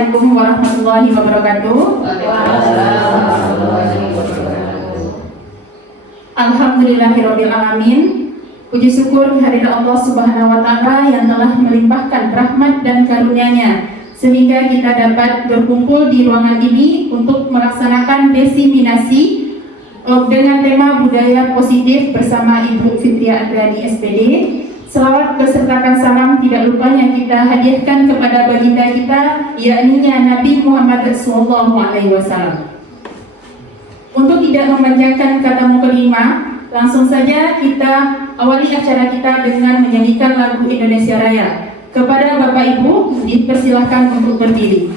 Assalamualaikum warahmatullahi wabarakatuh. Alhamdulillahirabbil alamin. Puji syukur kehadirat Allah Subhanahu wa taala yang telah melimpahkan rahmat dan karunia-Nya sehingga kita dapat berkumpul di ruangan ini untuk melaksanakan desiminasi dengan tema budaya positif bersama Ibu Fitria Andrani SPD. Selawat besertakan salam tidak lupa yang kita hadiahkan kepada baginda kita, yakni Nabi Muhammad SAW. Untuk tidak memanjangkan kata mukadimah, langsung saja kita awali acara kita dengan menyanyikan lagu Indonesia Raya. Kepada Bapak Ibu, dipersilahkan untuk berdiri.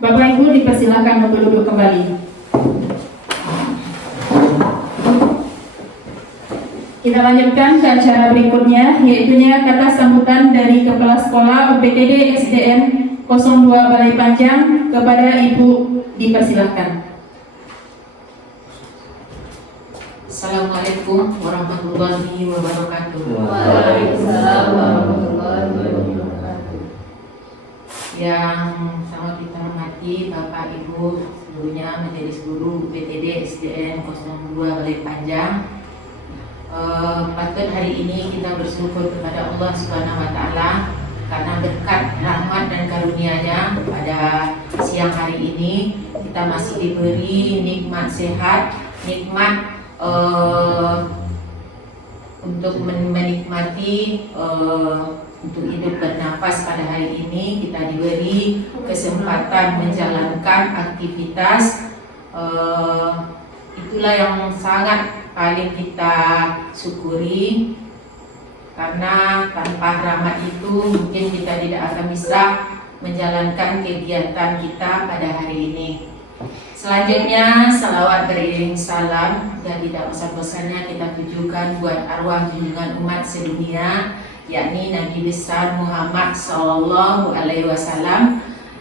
Bapak Ibu dipersilakan untuk duduk kembali. Kita lanjutkan ke acara berikutnya, yaitu kata sambutan dari Kepala Sekolah UPTD SDN 02 Balai Panjang. Kepada Ibu dipersilakan. Assalamualaikum warahmatullahi wabarakatuh. Waalaikumsalam warahmatullahi wabarakatuh. Yang sangat kita hormati Bapak Ibu seluruhnya menjadi guru UPTD SDN 02 Balai Panjang. Patut hari ini kita bersyukur kepada Allah Subhanahu wa taala karena berkat rahmat dan karunia-Nya pada siang hari ini kita masih diberi nikmat sehat, nikmat untuk menikmati untuk hidup bernafas pada hari ini. Kita diberi kesempatan menjalankan aktivitas, itulah yang sangat paling kita syukuri, karena tanpa rahmat itu mungkin kita tidak akan bisa menjalankan kegiatan kita pada hari ini. Selanjutnya, salawat beriring salam dan tidak bosan-bosannya kita tujukan buat arwah junjungan umat sedunia, yakni Nabi besar Muhammad SAW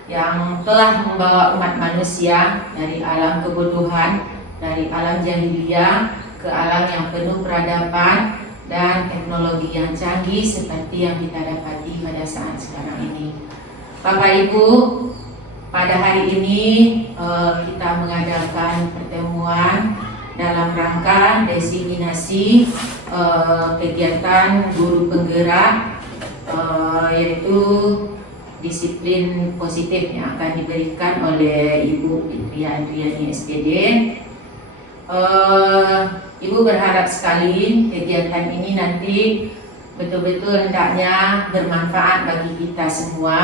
yang telah membawa umat manusia dari alam kebodohan, dari alam jahiliyah ke alam yang penuh peradaban dan teknologi yang canggih seperti yang kita dapati pada saat sekarang ini. Bapak Ibu, pada hari ini kita mengadakan pertemuan dalam rangka desiminasi kegiatan guru penggerak, yaitu disiplin positif yang akan diberikan oleh Ibu Fitria Andrani SPD. Ibu berharap sekali kegiatan ini nanti betul-betul hendaknya bermanfaat bagi kita semua.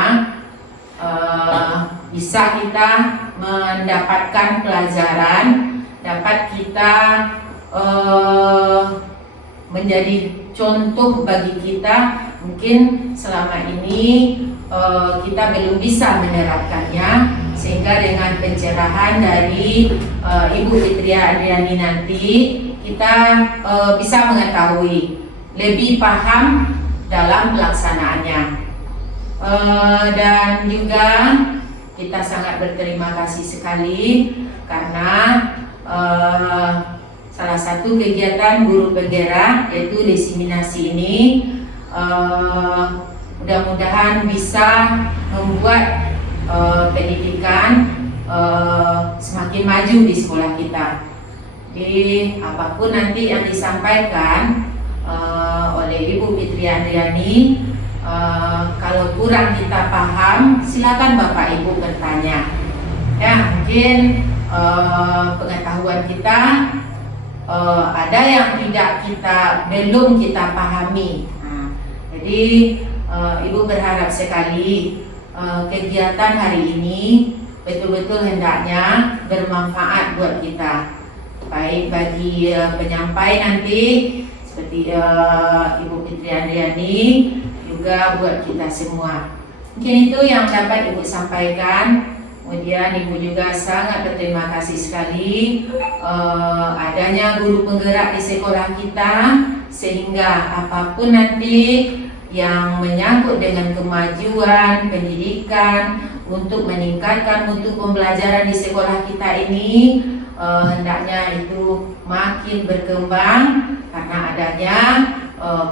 Bisa kita mendapatkan pelajaran, dapat kita menjadi contoh bagi kita mungkin selama ini kita belum bisa menerapkannya, sehingga dengan pencerahan dari Ibu Fitria Andriani nanti kita bisa mengetahui, lebih paham dalam pelaksanaannya. Dan juga kita sangat berterima kasih sekali karena salah satu kegiatan guru penggerak yaitu diseminasi ini mudah-mudahan bisa membuat pendidikan semakin maju di sekolah kita. Jadi apapun nanti yang disampaikan oleh Ibu Fitria Andriani, kalau kurang kita paham, silakan Bapak Ibu bertanya. Ya, mungkin pengetahuan kita ada yang belum kita pahami. Nah, jadi Ibu berharap sekali kegiatan hari ini betul-betul hendaknya bermanfaat buat kita, baik bagi penyampai nanti seperti Ibu Fitria Andriani, juga buat kita semua. Mungkin itu yang dapat Ibu sampaikan. Kemudian Ibu juga sangat berterima kasih sekali adanya guru penggerak di sekolah kita, sehingga apapun nanti yang menyangkut dengan kemajuan pendidikan untuk meningkatkan mutu pembelajaran di sekolah kita ini, hendaknya itu makin berkembang karena adanya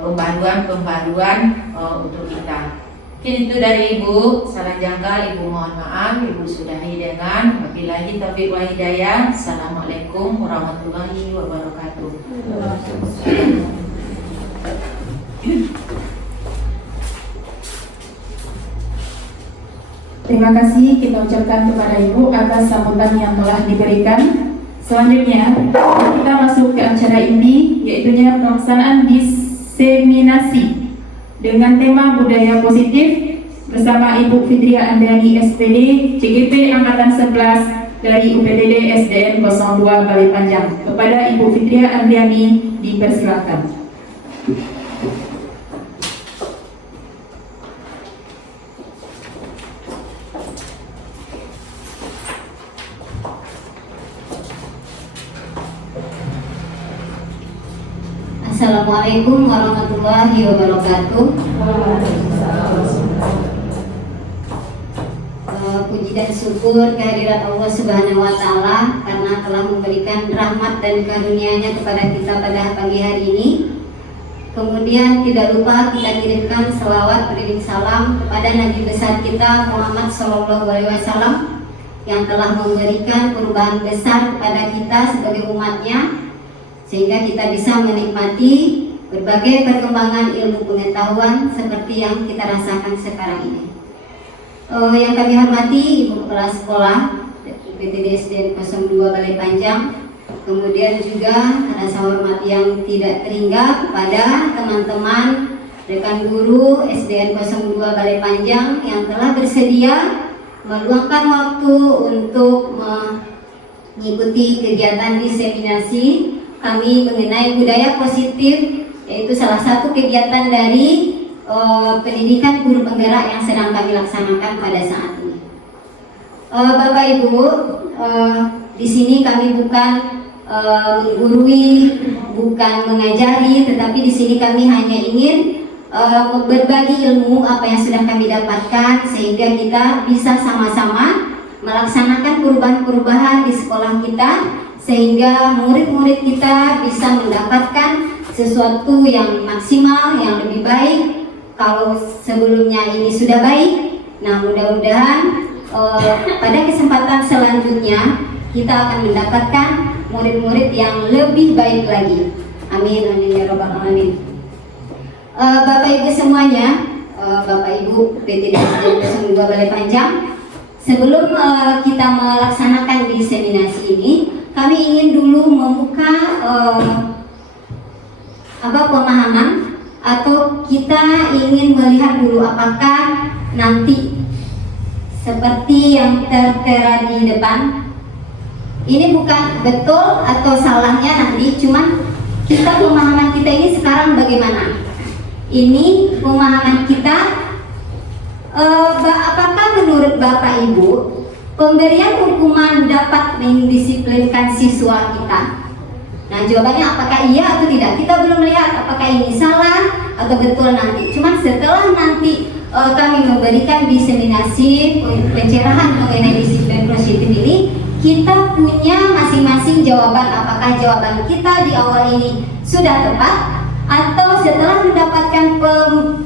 pembaruan-pembaruan untuk kita. Mungkin itu dari Ibu. Salah janggal Ibu mohon maaf. Ibu sudahi dengan wabillahi taufiq wal hidayah. Assalamualaikum warahmatullahi wabarakatuh. Terima kasih kita ucapkan kepada Ibu atas sambutan yang telah diberikan. Selanjutnya kita masuk ke acara inti, yaitu pelaksanaan diseminasi dengan tema budaya positif bersama Ibu Fitria Andriani SPD CGP Angkatan 11 dari UPTD SDN 02 Balai Panjang. Kepada Ibu Fitria Andriani dipersilakan. Assalamualaikum warahmatullahi wabarakatuh. Puji dan syukur kehadirat Allah Subhanahu wa Ta'ala karena telah memberikan rahmat dan karunia-Nya kepada kita pada pagi hari ini. Kemudian tidak lupa kita kirimkan selawat beriring salam kepada Nabi besar kita Muhammad SAW yang telah memberikan perubahan besar kepada kita sebagai umatnya, sehingga kita bisa menikmati berbagai perkembangan ilmu pengetahuan seperti yang kita rasakan sekarang ini. Yang kami hormati Ibu Kepala Sekolah UPTD SDN 02 Balai Panjang, kemudian juga rasa hormat yang tidak terhingga kepada teman-teman rekan guru SDN 02 Balai Panjang yang telah bersedia meluangkan waktu untuk mengikuti kegiatan diseminasi kami mengenai budaya positif, yaitu salah satu kegiatan dari pendidikan guru penggerak yang sedang kami laksanakan pada saat ini. Bapak Ibu, di sini kami bukan menggurui, bukan mengajari, tetapi di sini kami hanya ingin berbagi ilmu apa yang sudah kami dapatkan, sehingga kita bisa sama-sama melaksanakan perubahan-perubahan di sekolah kita, sehingga murid-murid kita bisa mendapatkan sesuatu yang maksimal, yang lebih baik. Kalau sebelumnya ini sudah baik, nah mudah-mudahan pada kesempatan selanjutnya kita akan mendapatkan murid-murid yang lebih baik lagi. Amin, amin ya robbal alamin. Bapak Ibu semuanya, Bapak Ibu UPTD SDN 02 Balai Panjang, sebelum kita melaksanakan diseminasi ini, kami ingin dulu membuka pemahaman, atau kita ingin melihat dulu apakah nanti seperti yang tertera di depan ini bukan betul atau salahnya nanti, cuman kita pemahaman kita ini sekarang bagaimana. ini pemahaman kita. Apakah menurut Bapak Ibu pemberian hukuman dapat mendisiplinkan siswa kita? Nah, jawabannya apakah iya atau tidak? Kita belum melihat apakah ini salah atau betul nanti. Cuma setelah nanti kami memberikan diseminasi pencerahan mengenai disiplin positif ini, kita punya masing-masing jawaban. Apakah jawaban kita di awal ini sudah tepat, atau setelah mendapatkan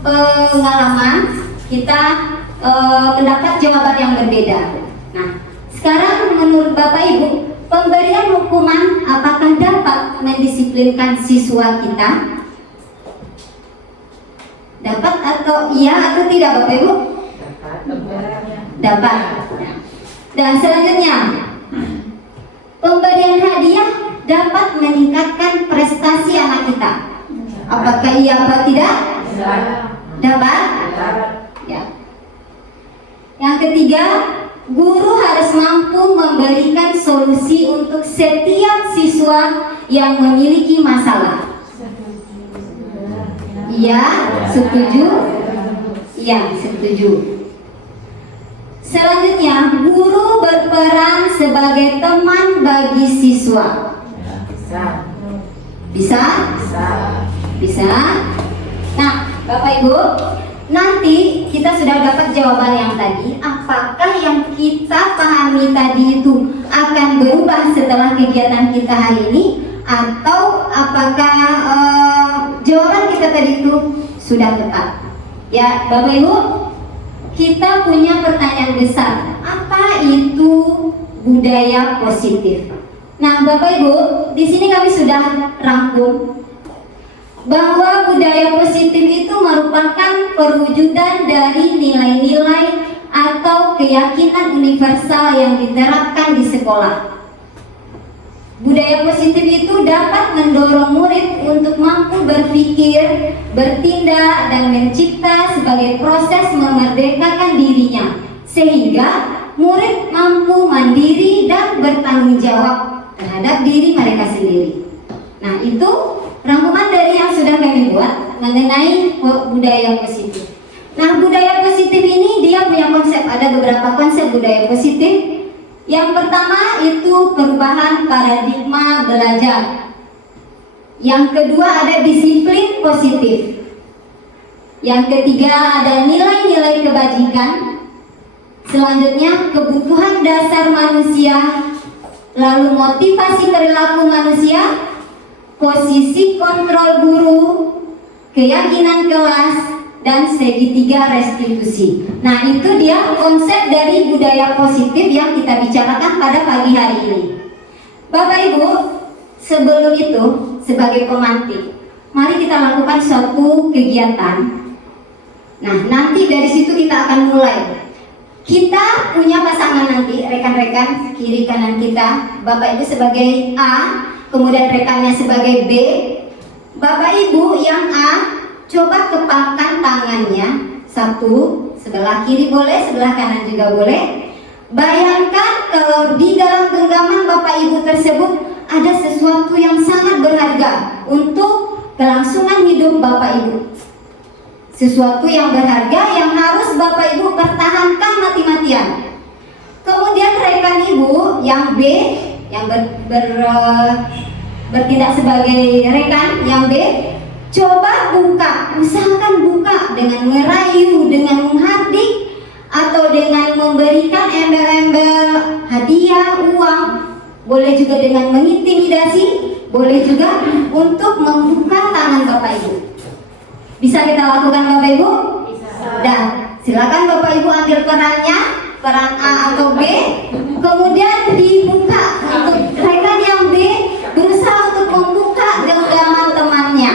pengalaman kita mendapat jawaban yang berbeda. Nah, sekarang menurut Bapak Ibu, pemberian hukuman apakah dapat mendisiplinkan siswa kita? Dapat atau iya atau tidak, Bapak Ibu? Dapat. Dan selanjutnya, pemberian hadiah dapat meningkatkan prestasi anak kita. Apakah iya atau tidak? Dapat. Ya. Yang ketiga, guru harus mampu memberikan solusi untuk setiap siswa yang memiliki masalah. Iya, setuju? Iya, setuju. Selanjutnya, guru berperan sebagai teman bagi siswa. Bisa? Bisa. Nah, Bapak Ibu, nanti kita sudah dapat jawaban yang tadi. Apakah yang kita pahami tadi itu akan berubah setelah kegiatan kita hari ini, atau apakah jawaban kita tadi itu sudah tepat? Ya, Bapak Ibu, kita punya pertanyaan besar. Apa itu budaya positif? Nah, Bapak Ibu, di sini kami sudah rangkum bahwa budaya positif itu merupakan perwujudan dari nilai-nilai atau keyakinan universal yang diterapkan di sekolah. Budaya positif itu dapat mendorong murid untuk mampu berpikir, bertindak, dan mencipta sebagai proses memerdekakan dirinya, sehingga murid mampu mandiri dan bertanggung jawab terhadap diri mereka sendiri. Nah, itu rangkuman dari yang sudah kami buat mengenai budaya positif. Nah, budaya positif ini dia punya konsep, ada beberapa konsep budaya positif. Yang pertama itu perubahan paradigma belajar. Yang kedua ada disiplin positif. Yang ketiga ada nilai-nilai kebajikan. Selanjutnya kebutuhan dasar manusia. Lalu motivasi perilaku manusia, posisi kontrol guru, keyakinan kelas, dan segitiga restitusi. Nah, itu dia konsep dari budaya positif yang kita bicarakan pada pagi hari ini. Bapak Ibu, sebelum itu sebagai pemantik, mari kita lakukan suatu kegiatan. Nah, nanti dari situ kita akan mulai. Kita punya pasangan nanti, rekan-rekan kiri kanan kita. Bapak Ibu sebagai A, kemudian rekannya sebagai B. Bapak Ibu yang A, coba kepalkan tangannya, satu, sebelah kiri boleh, sebelah kanan juga boleh. Bayangkan kalau di dalam genggaman Bapak Ibu tersebut ada sesuatu yang sangat berharga untuk kelangsungan hidup Bapak Ibu. Sesuatu yang berharga yang harus Bapak Ibu pertahankan mati-matian. Kemudian rekan Ibu yang B, yang bertindak sebagai rekan yang B, coba buka, usahakan buka dengan merayu, dengan menghardik, atau dengan memberikan embel-embel hadiah, uang. Boleh juga dengan mengintimidasi, boleh juga untuk membuka tangan Bapak Ibu. Bisa kita lakukan Bapak Ibu? Bisa. Dan silakan Bapak Ibu ambil perannya, peran A atau B, kemudian dibuka untuk rekan yang B berusaha untuk membuka genggaman temannya.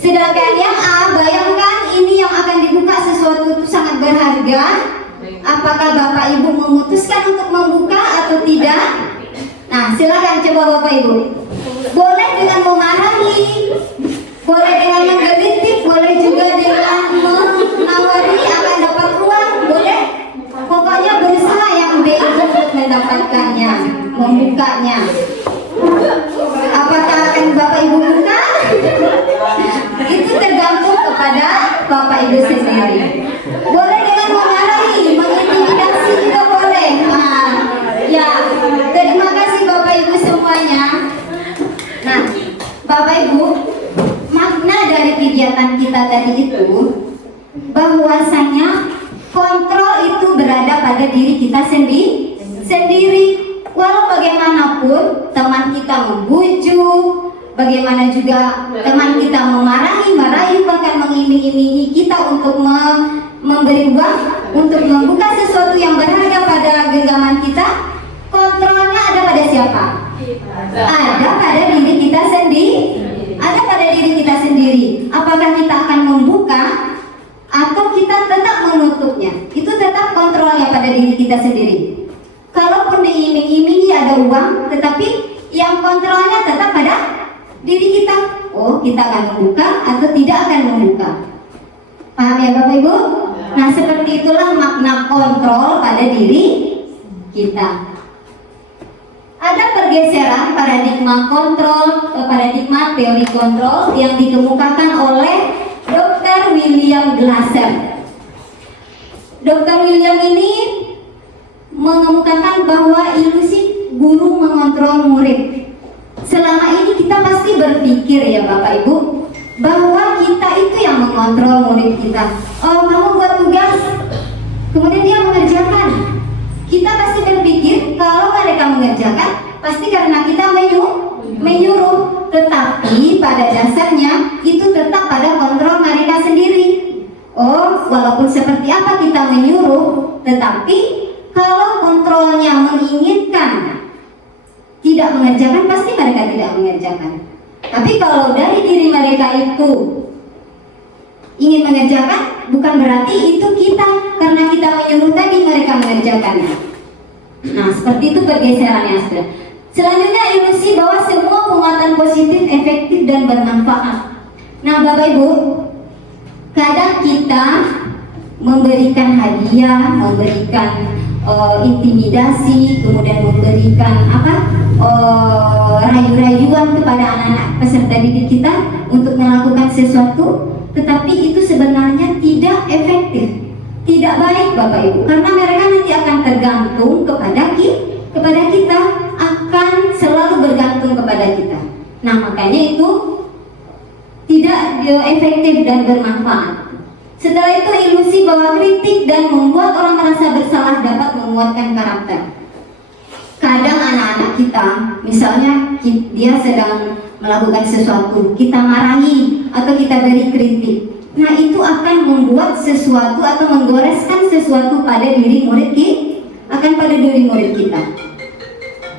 Sedangkan yang A, bayangkan ini yang akan dibuka sesuatu itu sangat berharga. Apakah Bapak Ibu memutuskan untuk membuka atau tidak? Nah, silakan coba Bapak Ibu. Boleh dengan memarahi, boleh dengan menggelitik, boleh juga dengan menawari akan dapat uang, boleh. Pokoknya berusaha yang B untuk mendapatkannya, membukanya. Apakah akan Bapak Ibu buka? Itu tergantung kepada kepada Bapak Ibu sendiri. Boleh dengan memarahi, mengintimidasi juga boleh. Nah, ya, terima kasih Bapak Ibu semuanya. Nah, Bapak Ibu, makna dari kegiatan kita tadi itu bahwasanya kontrol itu berada pada diri kita sendiri. Walau bagaimanapun teman kita membujuk, bagaimana juga teman kita marahi, bahkan mengiming-imingi kita untuk memberi uang, untuk membuka sesuatu yang berharga pada genggaman kita, kontrolnya ada pada siapa? Ada pada diri kita sendiri. Ada pada diri kita sendiri. Apakah kita akan membuka atau kita tetap menutupnya? Itu tetap kontrolnya pada diri kita sendiri. Kalaupun diiming-imingi ada uang, tetapi yang kontrolnya tetap pada diri kita. Oh, kita akan membuka atau tidak akan membuka. Paham ya Bapak Ibu? Nah, seperti itulah makna kontrol pada diri kita. Ada pergeseran paradigma kontrol ke paradigma teori kontrol yang dikemukakan oleh Dr. William Glasser. Dr. William ini mengemukakan bahwa ilusi guru mengontrol murid. Selama ini kita pasti berpikir ya Bapak Ibu, bahwa kita itu yang mengontrol murid kita. Oh, kamu buat tugas, kemudian dia mengerjakan. Kita pasti berpikir kalau mereka mengerjakan pasti karena kita menyuruh. Tetapi pada dasarnya itu tetap pada kontrol mereka sendiri. Oh, walaupun seperti apa kita menyuruh, tetapi kalau kontrolnya menginginkan tidak mengerjakan, pasti mereka tidak mengerjakan. Tapi kalau dari diri mereka itu ingin mengerjakan, bukan berarti itu kita, karena kita menyuruh tadi mereka mengerjakannya. Nah, seperti itu pergeserannya sudah. Selanjutnya ilusi bahwa semua penguatan positif, efektif dan bermanfaat. Nah, Bapak Ibu, kadang kita memberikan hadiah, memberikan intimidasi, kemudian memberikan rayu-rayuan kepada anak-anak peserta didik kita untuk melakukan sesuatu, tetapi itu sebenarnya tidak efektif, tidak baik Bapak Ibu, karena mereka nanti akan tergantung kepada kita, akan selalu bergantung kepada kita. Nah, makanya itu tidak efektif dan bermanfaat. Setelah itu ilusi bahwa kritik dan membuat orang merasa bersalah dapat menguatkan karakter. Kadang anak-anak kita, misalnya dia sedang melakukan sesuatu, kita marahi atau kita beri kritik. Nah, itu akan membuat sesuatu atau menggoreskan sesuatu pada diri murid kita.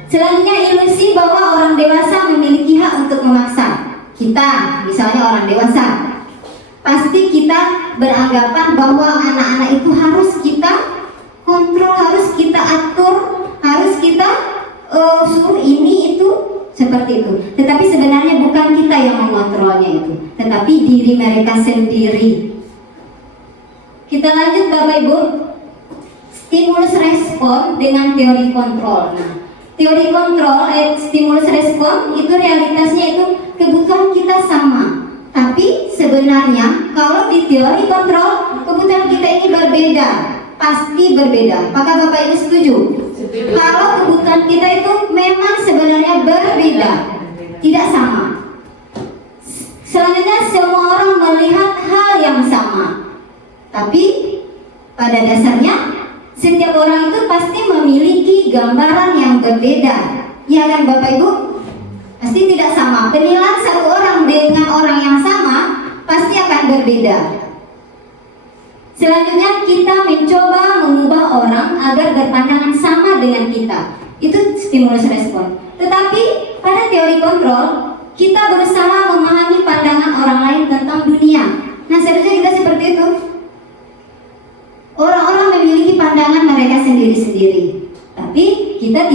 Selanjutnya ilusi bahwa orang dewasa memiliki hak untuk memaksa. Kita, misalnya orang dewasa, pasti kita beranggapan bahwa anak-anak itu harus kita kontrol, harus kita atur, harus kita suruh ini itu seperti itu. Tetapi sebenarnya bukan kita yang mengontrolnya itu, tetapi diri mereka sendiri. Kita lanjut Bapak Ibu, stimulus respon dengan teori kontrol. Nah, teori kontrol, stimulus respon itu realitasnya itu kebutuhan kita sama. Tapi sebenarnya kalau di teori kontrol, kebutuhan kita ini berbeda, pasti berbeda. Apakah Bapak Ibu setuju? Kalau kebutuhan kita itu memang sebenarnya berbeda, tidak sama. Selanjutnya semua orang melihat hal yang sama, tapi pada dasarnya setiap orang itu pasti memiliki gambaran yang berbeda. Ya kan Bapak Ibu? Pasti tidak sama. Penilaian satu orang dengan orang yang sama pasti akan berbeda. Selanjutnya kita mencoba mengubah orang agar berpandangan sama dengan kita. Itu stimulus respon. Tetapi pada teori kontrol, kita berusaha memahami pandangan orang lain tentang dunia. Nah, seharusnya kita seperti itu. Orang-orang memiliki pandangan mereka sendiri-sendiri, tapi kita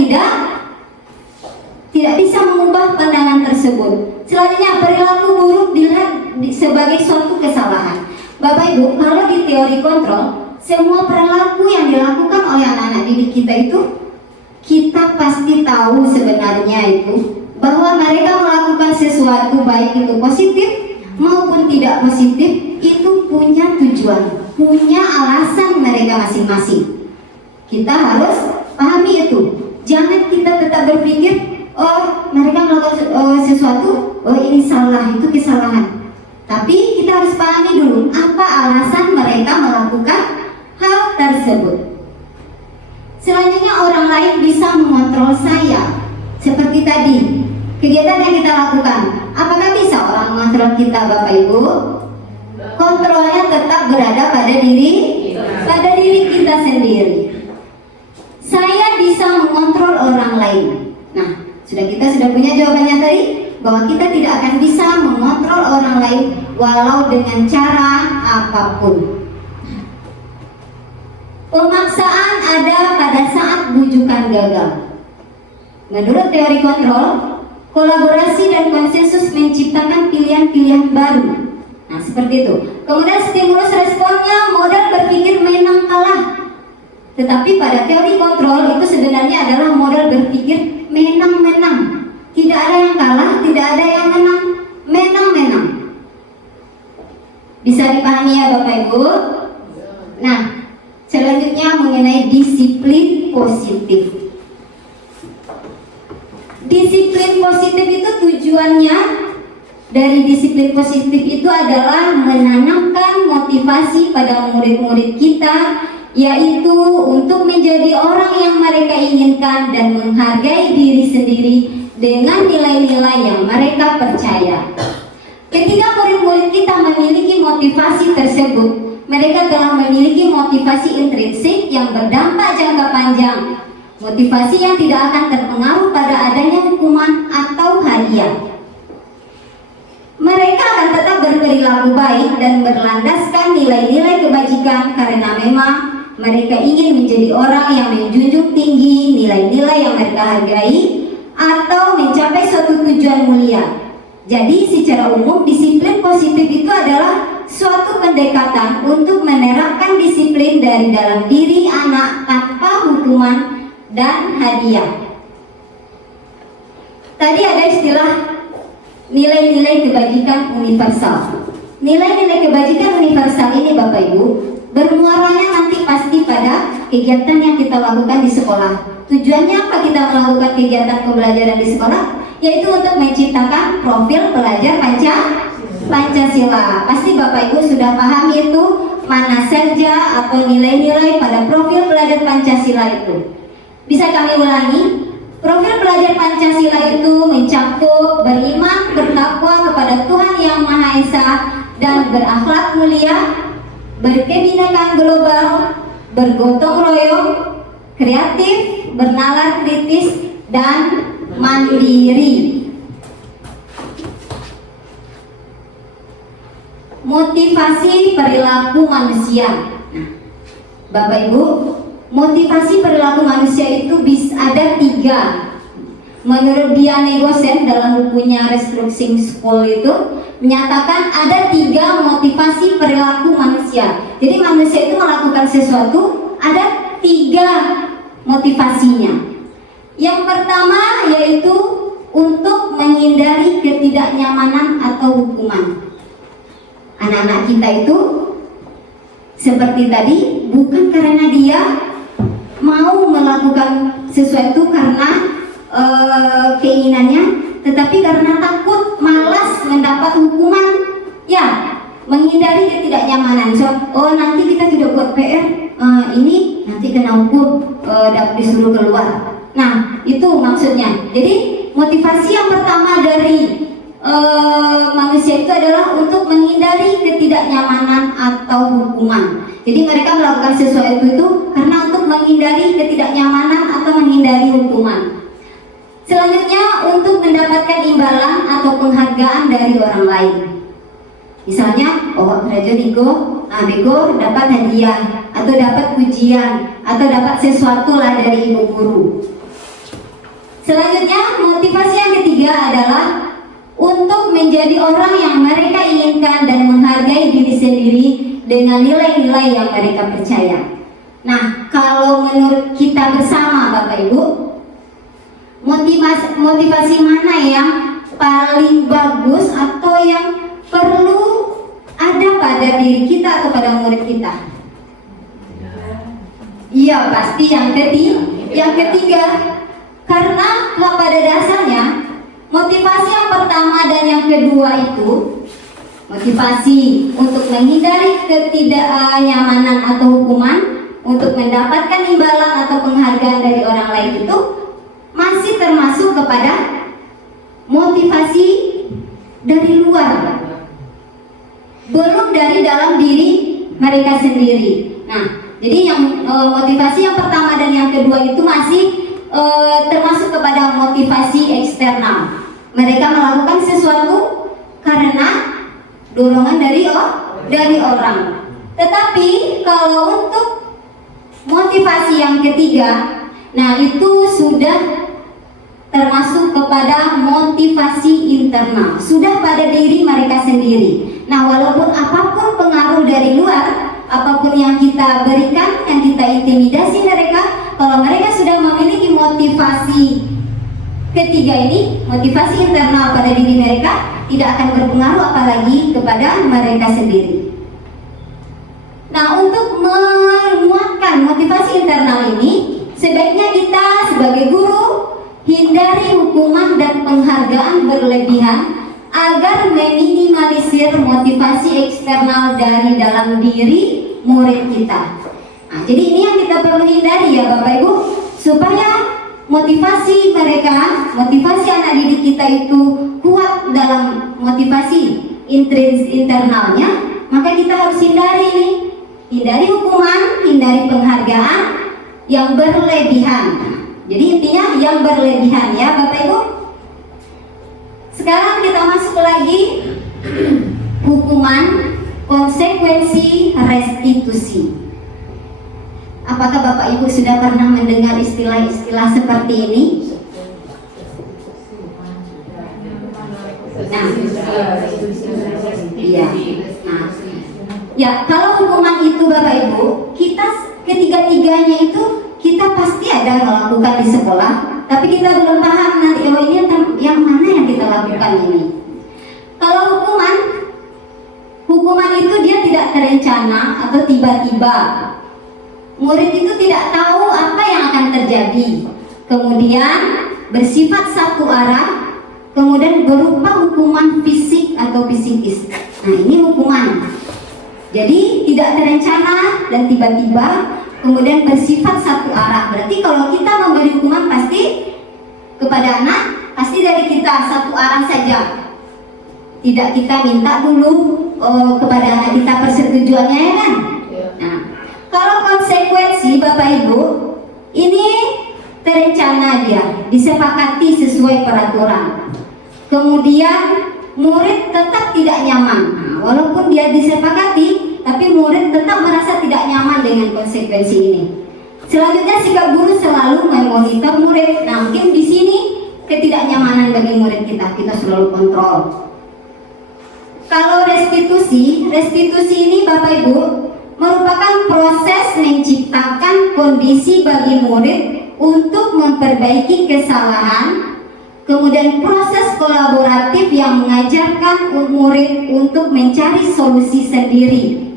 tidak bisa mengubah pandangan tersebut. Selanjutnya, perilaku buruk dilihat sebagai suatu kesalahan. Bapak Ibu, kalau di teori kontrol, semua perilaku yang dilakukan oleh anak-anak didik kita itu, kita pasti tahu sebenarnya itu bahwa mereka melakukan sesuatu baik itu positif maupun tidak positif itu punya tujuan, punya alasan mereka masing-masing. Kita harus pahami itu. Jangan kita tetap berpikir, oh mereka melakukan sesuatu, oh ini salah, itu kesalahan. Tapi kita harus pahami dulu apa alasan mereka melakukan hal tersebut. Selanjutnya orang lain bisa mengontrol saya. Seperti tadi, kegiatan yang kita lakukan, apakah bisa orang mengontrol kita, Bapak Ibu? Kontrolnya tetap berada pada diri kita sendiri. Saya bisa mengontrol orang lain. Nah, kita sudah punya jawabannya tadi, bahwa kita tidak akan bisa mengontrol orang lain walau dengan cara apapun. Pemaksaan ada pada saat bujukan gagal. Menurut teori kontrol, kolaborasi dan konsensus menciptakan pilihan-pilihan baru. Nah, seperti itu. Kemudian stimulus responnya modal berpikir menang kalah. Tetapi pada teori kontrol itu sebenarnya adalah modal berpikir menang-menang. Tidak ada yang kalah, tidak ada yang menang, menang-menang. Bisa dipahami ya Bapak Ibu? Nah, selanjutnya mengenai disiplin positif. Disiplin positif itu tujuannya dari disiplin positif itu adalah menanamkan motivasi pada murid-murid kita, yaitu untuk menjadi orang yang mereka inginkan dan menghargai diri sendiri dengan nilai-nilai yang mereka percaya. Ketika murid-murid kita memiliki motivasi tersebut, mereka telah memiliki motivasi intrinsik yang berdampak jangka panjang, motivasi yang tidak akan terpengaruh pada adanya hukuman atau hadiah. Mereka akan tetap berperilaku baik dan berlandaskan nilai-nilai kebajikan karena memang mereka ingin menjadi orang yang menjunjung tinggi nilai-nilai yang mereka hargai atau mencapai suatu tujuan mulia. Jadi secara umum disiplin positif itu adalah suatu pendekatan untuk menerapkan disiplin dari dalam diri anak tanpa hukuman dan hadiah. Tadi ada istilah nilai-nilai kebajikan universal. Nilai-nilai kebajikan universal ini Bapak Ibu bermuaranya nanti pasti pada kegiatan yang kita lakukan di sekolah. Tujuannya apa kita melakukan kegiatan pembelajaran di sekolah? Yaitu untuk menciptakan profil pelajar Pancasila. Pasti Bapak Ibu sudah paham itu mana saja atau nilai-nilai pada profil pelajar Pancasila itu. Bisa kami ulangi? Profil pelajar Pancasila itu mencakup beriman, bertakwa kepada Tuhan Yang Maha Esa dan berakhlak mulia, berkebinekaan global, bergotong royong, kreatif, bernalar kritis, dan mandiri. Motivasi perilaku manusia. Nah, Bapak Ibu, motivasi perilaku manusia itu ada 3. Menurut Diane Gosen dalam bukunya Restructuring School itu menyatakan ada 3 motivasi perilaku manusia. Jadi manusia itu melakukan sesuatu ada 3 motivasinya. Yang pertama yaitu untuk menghindari ketidaknyamanan atau hukuman. Anak-anak kita itu seperti tadi bukan karena dia mau melakukan sesuatu karena keinginannya, tetapi karena takut, malas mendapat hukuman, ya menghindari ketidaknyamanan. Oh nanti kita tidak buat PR, ini nanti kena hukum, dapat disuruh keluar. Nah itu maksudnya. Jadi motivasi yang pertama dari manusia itu adalah untuk menghindari ketidaknyamanan atau hukuman. Jadi mereka melakukan sesuatu itu karena untuk menghindari ketidaknyamanan atau menghindari hukuman. Selanjutnya untuk mendapatkan imbalan atau penghargaan dari orang lain. Misalnya, oh Raja Bego dapat hadiah atau dapat pujian atau dapat sesuatu lah dari ibu guru. Selanjutnya motivasi yang ketiga adalah untuk menjadi orang yang mereka inginkan dan menghargai diri sendiri dengan nilai-nilai yang mereka percaya. Nah, kalau menurut kita bersama Bapak Ibu, motivasi mana yang paling bagus atau yang perlu ada pada diri kita atau pada murid kita? Iya, pasti yang ketiga. Karena pada dasarnya motivasi yang pertama dan yang kedua itu motivasi untuk menghindari ketidaknyamanan atau hukuman, untuk mendapatkan imbalan atau penghargaan dari orang lain itu masih termasuk kepada motivasi dari luar, belum dari dalam diri mereka sendiri. Nah, jadi yang motivasi yang pertama dan yang kedua itu masih termasuk kepada motivasi eksternal. Mereka melakukan sesuatu karena dorongan dari orang. Tetapi kalau untuk motivasi yang ketiga, nah itu sudah termasuk kepada motivasi internal, sudah pada diri mereka sendiri. Nah, walaupun apapun pengaruh dari luar, apapun yang kita berikan, yang kita intimidasi mereka, kalau mereka sudah memiliki motivasi ketiga ini, motivasi internal pada diri mereka, tidak akan berpengaruh apalagi kepada mereka sendiri. Nah, untuk menguatkan motivasi internal ini, sebaiknya kita sebagai guru hindari hukuman dan penghargaan berlebihan agar meminimalisir motivasi eksternal dari dalam diri murid kita. Nah, jadi ini yang kita perlu hindari ya Bapak Ibu, supaya motivasi mereka, motivasi anak didik kita itu kuat dalam motivasi internalnya, maka kita harus hindari ini. Hindari hukuman, hindari penghargaan yang berlebihan. Jadi intinya yang berlebihan ya Bapak Ibu. Sekarang kita masuk lagi hukuman, konsekuensi, restitusi. Apakah Bapak Ibu sudah pernah mendengar istilah-istilah seperti ini? Nah, iya. Nah, ya, kalau hukuman itu Bapak Ibu, kita ketiga-tiganya itu kita pasti ada melakukan di sekolah, tapi kita belum paham nanti ini yang mana yang kita lakukan ini. Kalau hukuman itu dia tidak terencana atau tiba-tiba. Murid itu tidak tahu apa yang akan terjadi. Kemudian bersifat satu arah, kemudian berupa hukuman fisik atau psikis. Nah, ini hukuman. Jadi tidak terencana dan tiba-tiba, kemudian bersifat satu arah. Berarti kalau kita memberi hukuman pasti kepada anak, pasti dari kita satu arah saja. Tidak kita minta dulu kepada anak kita persetujuannya ya kan? Nah, kalau konsekuensi Bapak Ibu, ini terencana dia, disepakati sesuai peraturan. Kemudian murid tetap tidak nyaman. Nah, walaupun dia disepakati, tapi murid tetap merasa tidak nyaman dengan konsekuensi ini. Selanjutnya sikap guru selalu memonitor murid. Nah, mungkin di sini ketidaknyamanan bagi murid kita selalu kontrol. Kalau restitusi ini Bapak Ibu merupakan proses menciptakan kondisi bagi murid untuk memperbaiki kesalahan. Kemudian proses kolaboratif yang mengajarkan murid untuk mencari solusi sendiri.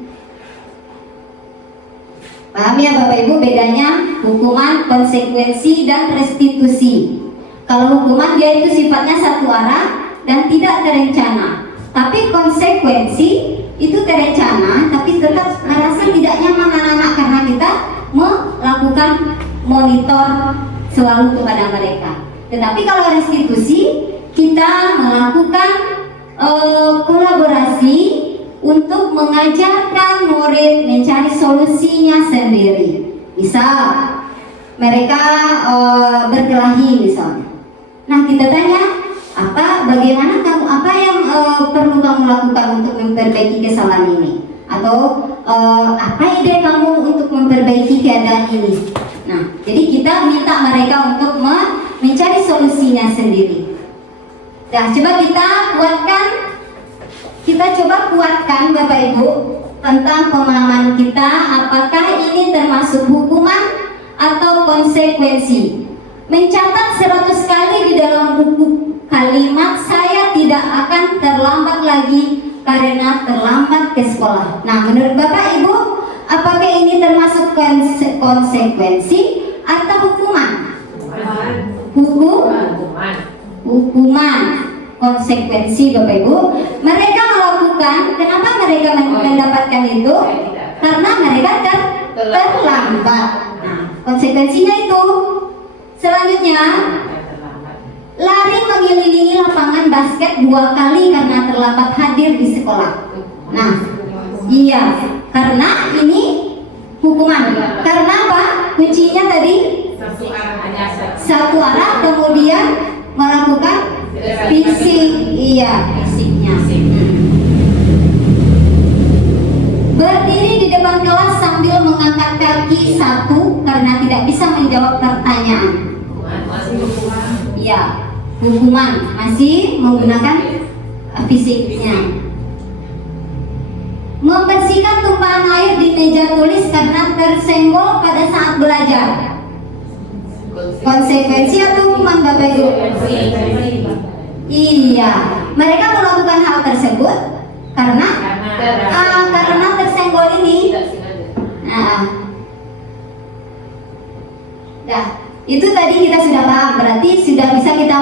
Paham ya Bapak Ibu bedanya hukuman, konsekuensi, dan restitusi. Kalau hukuman dia itu sifatnya satu arah dan tidak terencana. Tapi konsekuensi itu terencana tapi tetap merasa tidak nyaman anak-anak karena kita melakukan monitor selalu kepada mereka. Tetapi kalau restitusi, kita melakukan kolaborasi untuk mengajarkan murid mencari solusinya sendiri. Misal mereka berkelahi misalnya. Nah, kita tanya, bagaimana kamu, apa yang perlu kamu lakukan untuk memperbaiki kesalahan ini? Atau apa ide kamu untuk memperbaiki keadaan ini? Nah, jadi kita minta mereka untuk mencari solusinya sendiri. Nah, coba kita coba kuatkan Bapak Ibu tentang pemahaman kita, apakah ini termasuk hukuman atau konsekuensi. Mencatat 100 kali di dalam buku kalimat "saya tidak akan terlambat lagi karena terlambat ke sekolah. Nah, menurut Bapak Ibu, apakah ini termasuk konsekuensi atau hukuman? Hukuman. Konsekuensi Bapak Ibu. Mereka melakukan, kenapa mereka mendapatkan itu? Karena mereka terlambat. Nah, konsekuensinya itu. Selanjutnya, lari mengelilingi lapangan basket 2 kali karena terlambat hadir di sekolah. Nah, iya, karena ini hukuman. Karena apa? Kuncinya tadi satu arah, kemudian melakukan fisik. Iya, fisiknya. Berdiri di depan kelas sambil mengangkat kaki 1 karena tidak bisa menjawab pertanyaan. Iya, hukuman, masih menggunakan fisiknya. Membersihkan tumpahan air di meja tulis karena tersenggol pada saat belajar. Konsekuensi atau hukuman Bapak Ibu? Iya, mereka melakukan hal tersebut karena tersenggol ini. Nah, itu tadi kita sudah paham, berarti sudah bisa kita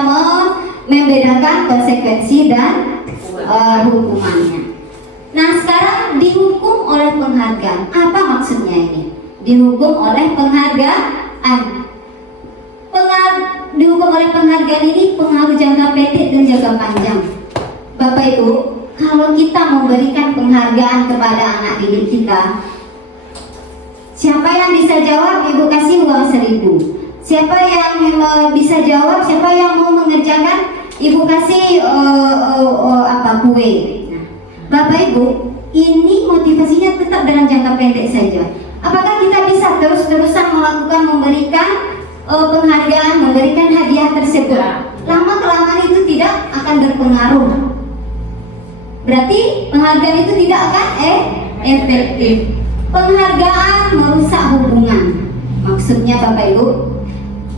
membedakan konsekuensi dan hukumannya. Nah, sekarang dihukum oleh penghargaan. Apa maksudnya ini? Dihukum oleh penghargaan. Dihukum oleh penghargaan ini pengaruh jangka pendek dan jangka panjang. Bapak Ibu, kalau kita memberikan penghargaan kepada anak didik kita, siapa yang bisa jawab, Ibu kasih uang 1.000. Siapa yang bisa jawab, siapa yang mau mengerjakan, Ibu kasih kue. Nah, Bapak Ibu, ini motivasinya tetap dalam jangka pendek saja. Apakah kita bisa terus-terusan melakukan memberikan penghargaan, memberikan hadiah tersebut? Lama-kelamaan itu tidak akan berpengaruh. Berarti penghargaan itu tidak akan efektif. Penghargaan merusak hubungan. Maksudnya Bapak Ibu,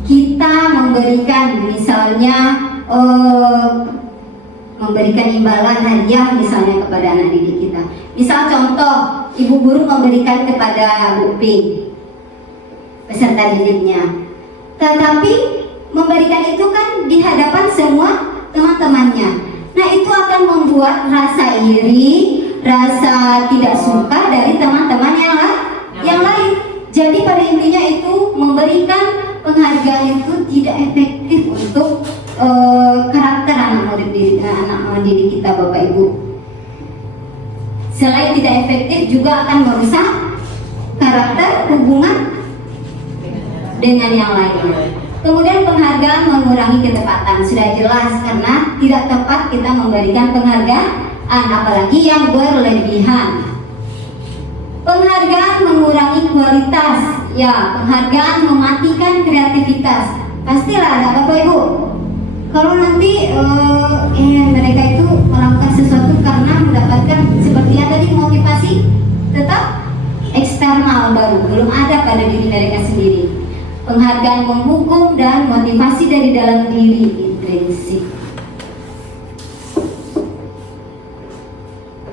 kita memberikan misalnya memberikan imbalan hadiah misalnya kepada anak didik kita. Misal contoh, ibu guru memberikan kepada Bu P peserta didiknya. Tetapi memberikan itu kan di hadapan semua teman-temannya. Nah, itu akan membuat rasa iri, rasa tidak suka dari teman-teman yang lain. Jadi pada intinya itu memberikan penghargaan itu tidak efektif untuk karakter anak didik kita Bapak Ibu. Selain tidak efektif juga akan merusak karakter hubungan dengan yang lain. Kemudian penghargaan mengurangi ketepatan, sudah jelas karena tidak tepat kita memberikan penghargaan, apalagi yang berlebihan. Penghargaan mengurangi kualitas, ya, penghargaan mematikan kreativitas. Pastilah ada Bapak Ibu. Kalau nanti mereka itu melakukan sesuatu karena mendapatkan seperti yang tadi motivasi tetap eksternal baru, belum ada pada diri mereka sendiri. Penghargaan menghukum dan motivasi dari dalam diri intrinsik.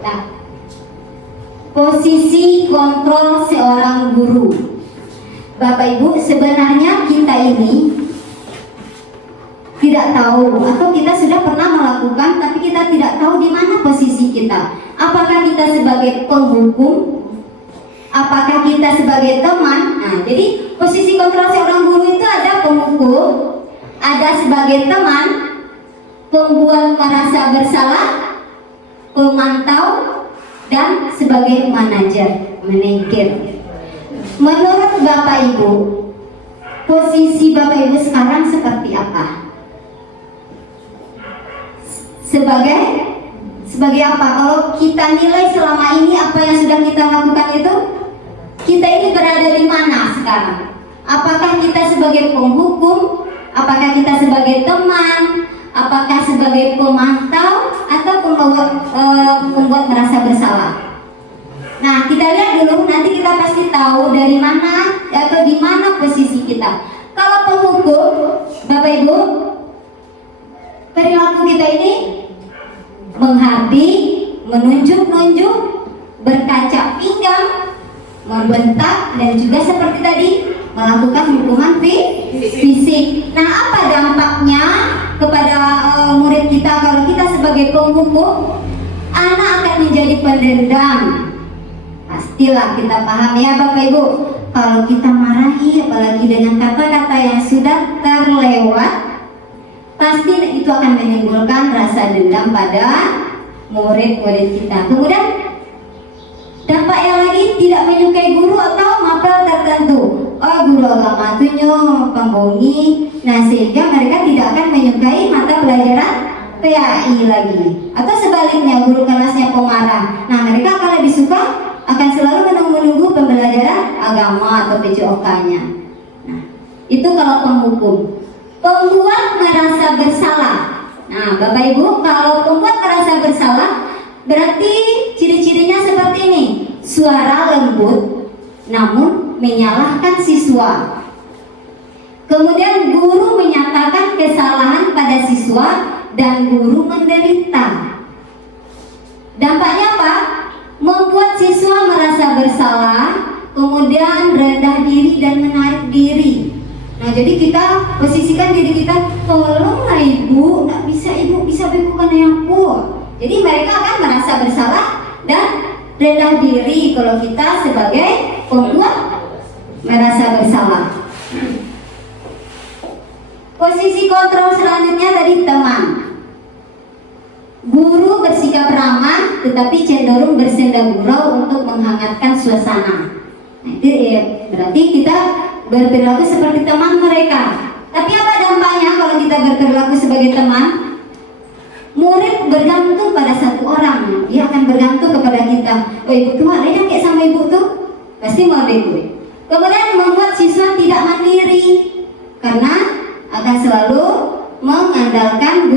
Nah, posisi kontrol seorang guru. Bapak Ibu, sebenarnya kita ini tidak tahu atau kita sudah pernah melakukan tapi kita tidak tahu di mana posisi kita. Apakah kita sebagai penghukum? Apakah kita sebagai teman? Nah, jadi posisi kontrol seorang guru itu ada penghukum, ada sebagai teman, pembuat merasa bersalah, pemantau, dan sebagai manajer. Menurut Bapak Ibu, posisi Bapak Ibu sekarang seperti apa? Sebagai apa? Kalau kita nilai selama ini apa yang sudah kita lakukan itu, kita ini berada di mana sekarang? Apakah kita sebagai penghukum? Apakah kita sebagai teman? Apakah sebagai pemantau atau pembuat merasa bersalah? Nah, kita lihat dulu, nanti kita pasti tahu dari mana atau di mana posisi kita. Kalau penghukum, Bapak Ibu, perilaku kita ini menghardik, menunjuk-nunjuk, berkaca pinggang, membentak, dan juga seperti tadi melakukan hukuman fisik. Nah, apa dampaknya kepada murid kita kalau kita sebagai penghukum? Anak akan menjadi pendendam. Pastilah kita paham ya Bapak Ibu, kalau kita marahi apalagi dengan kata-kata yang sudah terlewat, pasti itu akan menimbulkan rasa dendam pada murid-murid kita. Kemudian dampaknya lagi tidak menyukai guru atau mapel tertentu. Oh, guru agama itu pembohongi. Nah, sehingga mereka tidak akan menyukai mata pelajaran PAI lagi. Atau sebaliknya, guru kelasnya pemarah. Nah, mereka akan lebih suka, akan selalu menunggu pembelajaran agama atau PJOK-nya. Nah, itu kalau penghukum. Pembuat merasa bersalah. Nah, Bapak Ibu, kalau pembuat merasa bersalah, berarti ciri-cirinya seperti ini. Suara lembut, namun menyalahkan siswa. Kemudian guru menyatakan kesalahan pada siswa dan guru menderita. Dampaknya apa? Membuat siswa merasa bersalah, kemudian rendah diri dan menarik diri. Nah, jadi kita posisikan diri kita, tolonglah ibu, nggak bisa ibu, bisa bekukan aku. Jadi mereka akan merasa bersalah dan rendah diri kalau kita sebagai pembuat merasa bersalah. Posisi kontrol selanjutnya tadi teman. Guru bersikap ramah tetapi cenderung bersenda gurau untuk menghangatkan suasana. Nah, itu berarti kita berperilaku seperti teman mereka. Tapi apa dampaknya kalau kita berperilaku sebagai teman? Murid bergantung pada satu orang, dia akan bergantung kepada kita. Oh, ibu tuh ada yang kayak sama ibu tuh, pasti mau ikut. Kemudian membuat siswa tidak mandiri karena akan selalu mengandalkan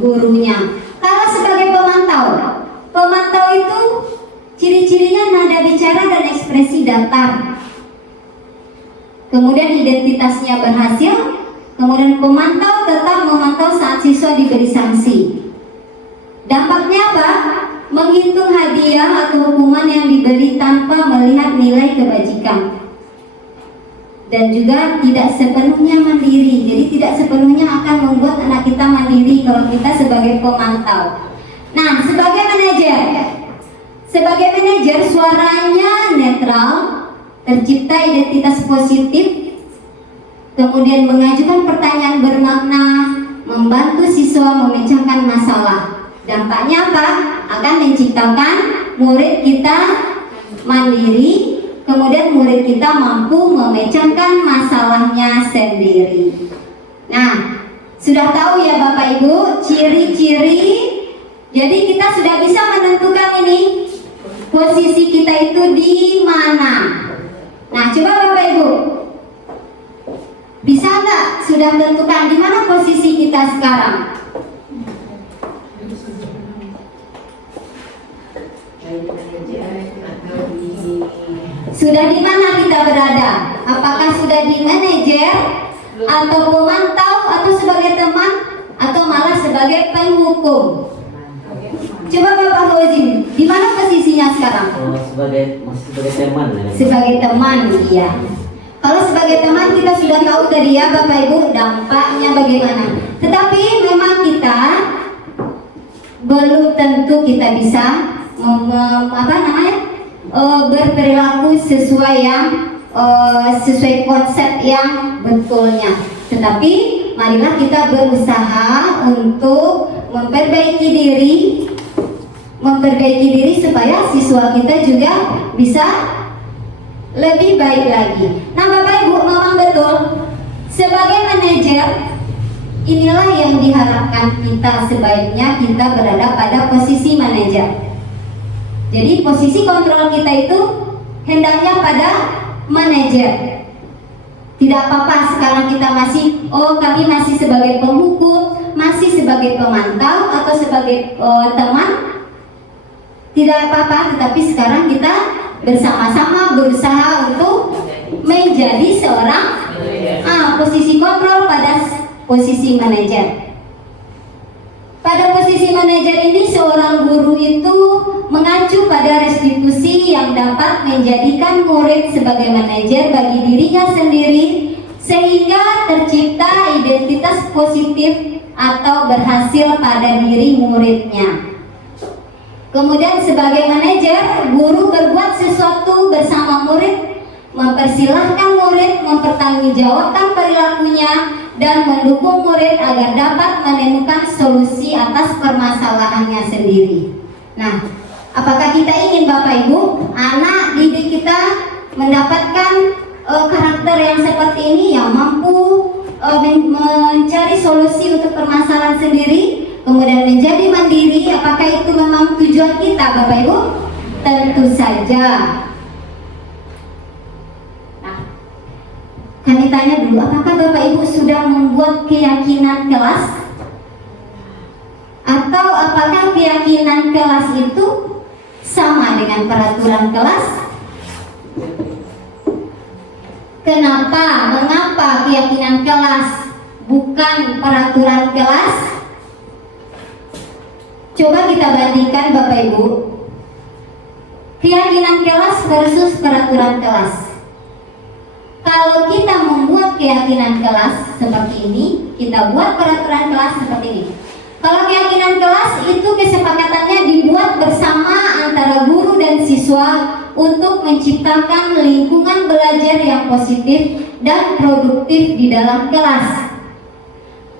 gurunya. Kalau sebagai pemantau itu ciri-cirinya nada bicara dan ekspresi datar. Kemudian identitasnya berhasil. Kemudian pemantau tetap memantau saat siswa diberi sanksi. Dampaknya apa? Menghitung hadiah atau hukuman yang diberi tanpa melihat nilai kebajikan. Dan juga tidak sepenuhnya mandiri. Jadi tidak sepenuhnya akan membuat anak kita mandiri kalau kita sebagai pemantau. Nah, sebagai manajer suaranya netral, tercipta identitas positif, kemudian mengajukan pertanyaan bermakna, membantu siswa memecahkan masalah. Dampaknya apa? Akan menciptakan murid kita mandiri, kemudian murid kita mampu memecahkan masalahnya sendiri. Nah, sudah tahu ya Bapak Ibu ciri-ciri. Jadi kita sudah bisa menentukan ini posisi kita itu di mana. Nah, coba Bapak Ibu, bisa nggak sudah tentukan di mana posisi kita sekarang? Sudah di mana kita berada? Apakah sudah di manajer, atau pemantau, atau sebagai teman, atau malah sebagai penghukum? Coba Bapak Fauzin, di mana posisinya sekarang? Masih sebagai teman ya. Sebagai teman, iya. Kalau sebagai teman kita sudah tahu tadi ya Bapak Ibu dampaknya bagaimana. Tetapi memang kita belum tentu kita bisa berperilaku sesuai konsep yang betulnya. Tetapi marilah kita berusaha untuk memperbaiki diri supaya siswa kita juga bisa lebih baik lagi. Nah Bapak Ibu, memang betul sebagai manajer inilah yang diharapkan kita, sebaiknya kita berada pada posisi manajer. Jadi posisi kontrol kita itu hendaknya pada manajer. Tidak apa-apa sekarang kita kami masih sebagai penghukum, masih sebagai pemantau atau sebagai teman, tidak apa-apa. Tetapi sekarang kita bersama-sama berusaha untuk menjadi seorang posisi kontrol pada posisi manajer. Pada posisi posisi manajer ini, seorang guru itu mengacu pada restitusi yang dapat menjadikan murid sebagai manajer bagi dirinya sendiri, sehingga tercipta identitas positif atau berhasil pada diri muridnya. Kemudian sebagai manajer, guru berbuat sesuatu bersama murid, mempersilahkan murid mempertanggungjawabkan perilakunya dan mendukung murid agar dapat menemukan solusi atas permasalahannya sendiri. Nah, apakah kita ingin Bapak Ibu anak didik kita mendapatkan karakter yang seperti ini, yang mampu mencari solusi untuk permasalahan sendiri, kemudian menjadi mandiri? Apakah itu memang tujuan kita Bapak Ibu? Tentu saja. Nah, kami tanya dulu, apakah Bapak Ibu sudah membuat keyakinan kelas? Atau apakah keyakinan kelas itu sama dengan peraturan kelas? Kenapa? Mengapa keyakinan kelas bukan peraturan kelas? Coba kita bandingkan Bapak Ibu, keyakinan kelas versus peraturan kelas. Kalau kita membuat keyakinan kelas seperti ini, kita buat peraturan kelas seperti ini. Kalau keyakinan kelas itu kesepakatannya dibuat bersama antara guru dan siswa untuk menciptakan lingkungan belajar yang positif dan produktif di dalam kelas.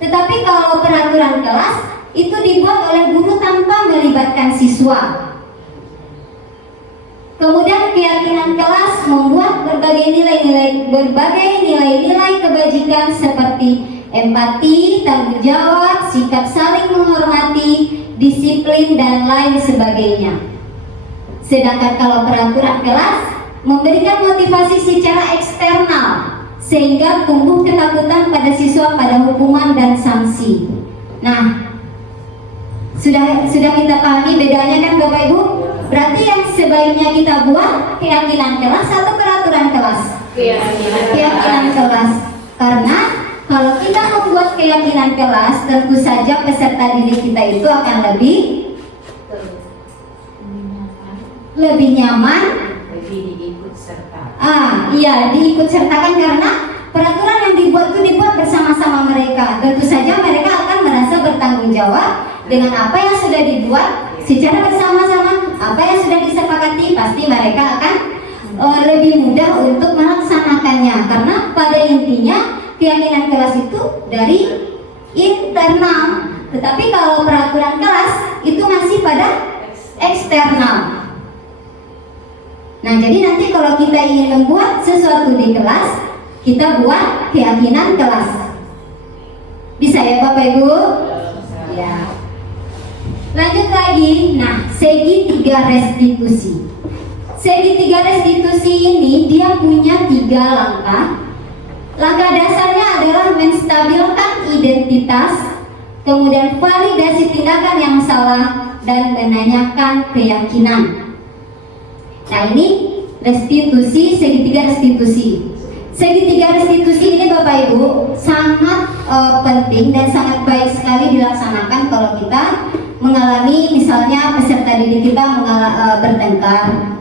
Tetapi kalau peraturan kelas itu dibuat oleh guru tanpa melibatkan siswa. Kemudian keyakinan kelas membuat berbagai nilai-nilai kebajikan seperti empati, tanggung jawab, sikap saling menghormati, disiplin, dan lain sebagainya. Sedangkan kalau peraturan kelas memberikan motivasi secara eksternal sehingga tumbuh ketakutan pada siswa pada hukuman dan sanksi. Nah, sudah kita pahami bedanya kan Bapak Ibu? Berarti yang sebaiknya kita buat keyakinan kelas atau peraturan kelas? Keyakinan kelas. Karena kalau kita membuat keyakinan kelas, tentu saja peserta didik kita itu akan lebih nyaman, Lebih diikut serta. diikut sertakan karena peraturan yang dibuat itu dibuat bersama-sama mereka. Tentu saja mereka akan merasa bertanggung jawab dengan apa yang sudah dibuat secara bersama-sama. Apa yang sudah disepakati pasti mereka akan lebih mudah untuk melaksanakannya. Karena pada intinya keyakinan kelas itu dari internal, tetapi kalau peraturan kelas itu masih pada eksternal. Nah, jadi nanti kalau kita ingin membuat sesuatu di kelas, kita buat keyakinan kelas. Bisa ya Bapak Ibu? Ya. Lanjut lagi. Nah, segi 3 restitusi. Segi 3 restitusi ini dia punya 3 langkah. Langkah dasarnya adalah menstabilkan identitas, kemudian validasi tindakan yang salah, dan menanyakan keyakinan. Nah, ini restitusi, segi 3 restitusi. Segi 3 restitusi ini Bapak Ibu sangat penting dan sangat baik sekali dilaksanakan kalau kita mengalami misalnya peserta didik kita bertengkar,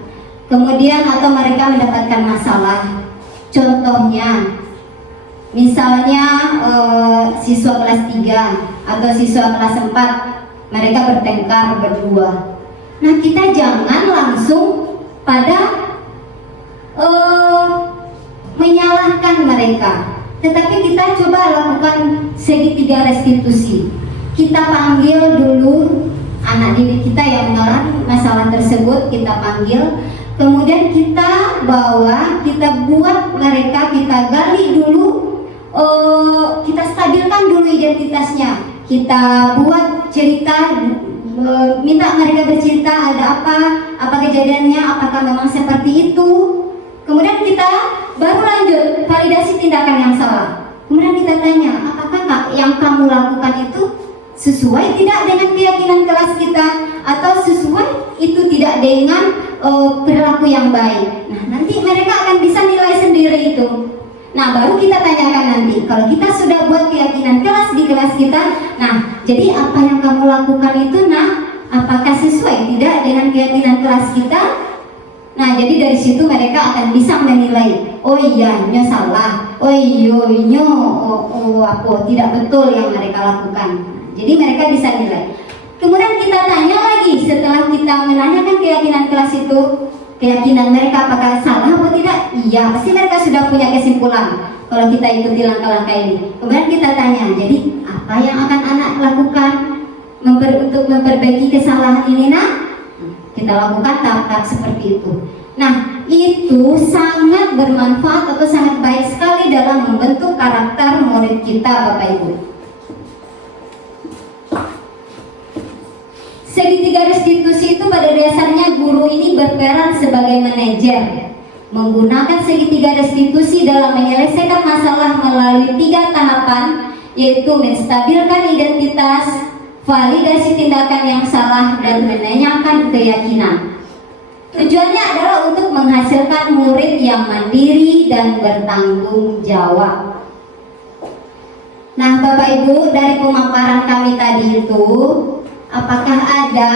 kemudian atau mereka mendapatkan masalah. Contohnya, misalnya siswa kelas 3 atau siswa kelas 4 mereka bertengkar berdua. Nah, kita jangan langsung pada menyalahkan mereka, tetapi kita coba lakukan segi 3 restitusi. Kita panggil dulu anak didik kita yang mengalami masalah tersebut, kita panggil, kemudian kita bawa, kita buat mereka, kita gali dulu, kita stabilkan dulu identitasnya, kita buat cerita, minta mereka bercerita ada apa kejadiannya, apakah memang seperti itu. Kemudian kita baru lanjut validasi tindakan yang salah. Kemudian kita tanya, apakah yang kamu lakukan itu sesuai tidak dengan keyakinan kelas kita, atau sesuai itu tidak dengan perilaku yang baik. Nah, nanti mereka akan bisa nilai sendiri itu. Nah, baru kita tanyakan nanti. Kalau kita sudah buat keyakinan kelas di kelas kita, nah, jadi apa yang kamu lakukan itu, nah, apakah sesuai tidak dengan keyakinan kelas kita? Nah, jadi dari situ mereka akan bisa menilai. Oh iya, nyo salah. Oh iya, nyo apa tidak betul yang mereka lakukan. Jadi mereka bisa nilai. Kemudian kita tanya lagi setelah kita menanyakan keyakinan kelas itu, keyakinan mereka apakah salah atau tidak? Iya, pasti mereka sudah punya kesimpulan kalau kita ikuti langkah-langkah ini. Kemudian kita tanya, jadi apa yang akan anak lakukan untuk memperbaiki kesalahan ini, nah? Kita lakukan tahap-tahap seperti itu. Nah, itu sangat bermanfaat atau sangat baik sekali dalam membentuk karakter murid kita, Bapak Ibu. Segitiga restitusi itu pada dasarnya guru ini berperan sebagai manajer, menggunakan segitiga restitusi dalam menyelesaikan masalah melalui 3 tahapan, yaitu menstabilkan identitas, validasi tindakan yang salah, dan menanyakan keyakinan. Tujuannya adalah untuk menghasilkan murid yang mandiri dan bertanggung jawab. Nah, Bapak Ibu, dari pemaparan kami tadi itu, apakah ada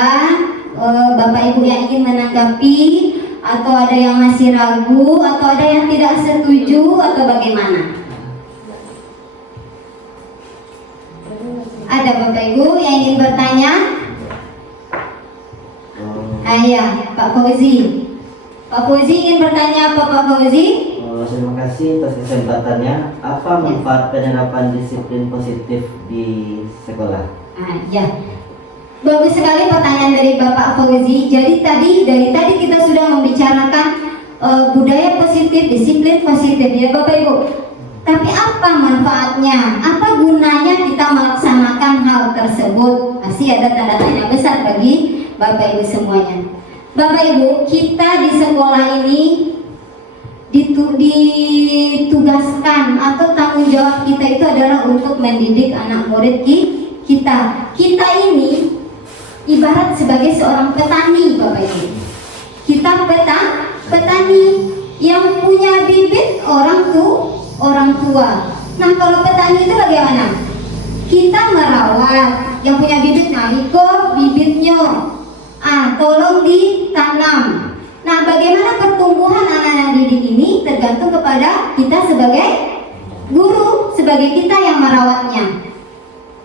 Bapak Ibu yang ingin menanggapi, atau ada yang masih ragu, atau ada yang tidak setuju, atau bagaimana? Ada Bapak Ibu yang ingin bertanya? Ayah, Pak Fauzi. Pak Fauzi ingin bertanya apa, Pak Fauzi? Terima kasih atas kesempatannya. Apa manfaat penerapan disiplin positif di sekolah? Ya, bagus sekali pertanyaan dari Bapak Fauzi. Jadi dari tadi kita sudah membicarakan budaya positif, disiplin positif, ya Bapak Ibu. Tapi apa manfaatnya? Apa gunanya kita melaksanakan hal tersebut? Pasti ada tanda tanya besar bagi Bapak Ibu semuanya. Bapak Ibu, kita di sekolah ini ditugaskan atau tanggung jawab kita itu adalah untuk mendidik anak murid kita. Kita ini ibarat sebagai seorang petani, Bapak Ibu. Kita petani yang punya bibit orang tua. Nah, kalau petani itu bagaimana? Kita merawat yang punya bibit, niko bibitnya, tolong ditanam. Nah, bagaimana pertumbuhan anak-anak didik ini tergantung kepada kita sebagai guru, sebagai kita yang merawatnya.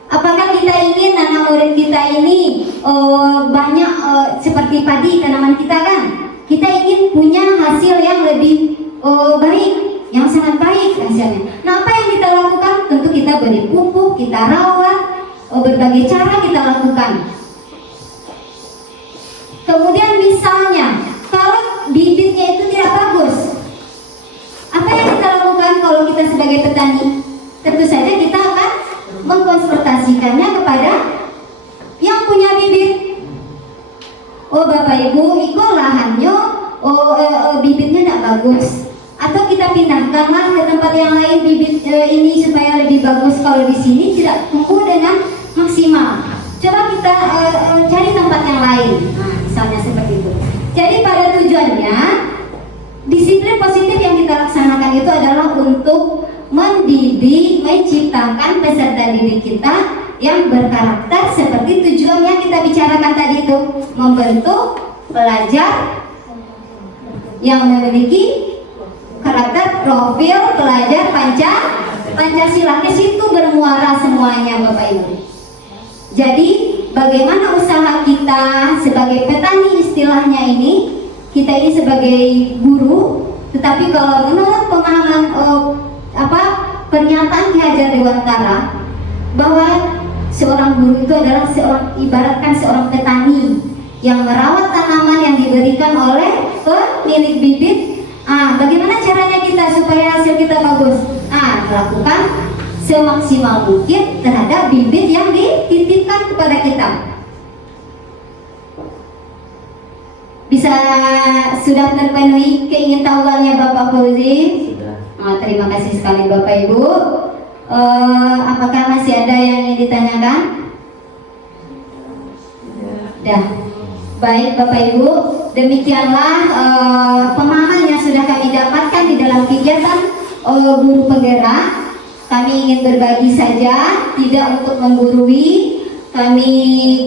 Apakah kita ingin anak murid kita ini banyak seperti padi tanaman kita kan? Kita ingin punya hasil yang lebih baik, yang sangat baik hasilnya. Nah, apa yang kita lakukan? Tentu kita beri pupuk, kita rawat, berbagai cara kita lakukan. Kemudian misalnya, kalau bibitnya itu tidak bagus, apa yang kita lakukan kalau kita sebagai petani? Tentu saja kita akan mengkonsultasikannya kepada yang punya bibit. Oh Bapak Ibu, itu lahannya bibitnya tidak bagus, atau kita pindahkanlah ke tempat yang lain bibit ini supaya lebih bagus. Kalau di sini tidak tumbuh dengan maksimal, coba kita cari tempat yang lain. Nah, misalnya seperti itu. Jadi pada tujuannya disiplin positif yang kita laksanakan itu adalah untuk mendidik, menciptakan peserta didik kita yang berkarakter seperti tujuan yang kita bicarakan tadi itu, membentuk pelajar yang memiliki karakter profil pelajar Pancasila. Ke situ bermuara semuanya, Bapak Ibu. Jadi bagaimana usaha kita sebagai petani istilahnya ini, kita ini sebagai guru, tetapi kalau menurut pemahaman pernyataan Ki Hajar Dewantara bahwa seorang guru itu adalah ibaratkan seorang petani yang merawat tanaman yang diberikan oleh pemilik bibit. Bagaimana caranya kita supaya hasil kita bagus? Melakukan semaksimal mungkin terhadap bibit yang dititipkan kepada kita. Bisa sudah terpenuhi keingintahuannya Bapak Fauzi? Sudah. Terima kasih sekali Bapak Ibu. Apakah masih ada yang ingin ditanyakan? Dah. Baik Bapak Ibu, demikianlah pemahaman yang sudah kami dapatkan di dalam kegiatan guru penggerak. Kami ingin berbagi saja, tidak untuk menggurui. Kami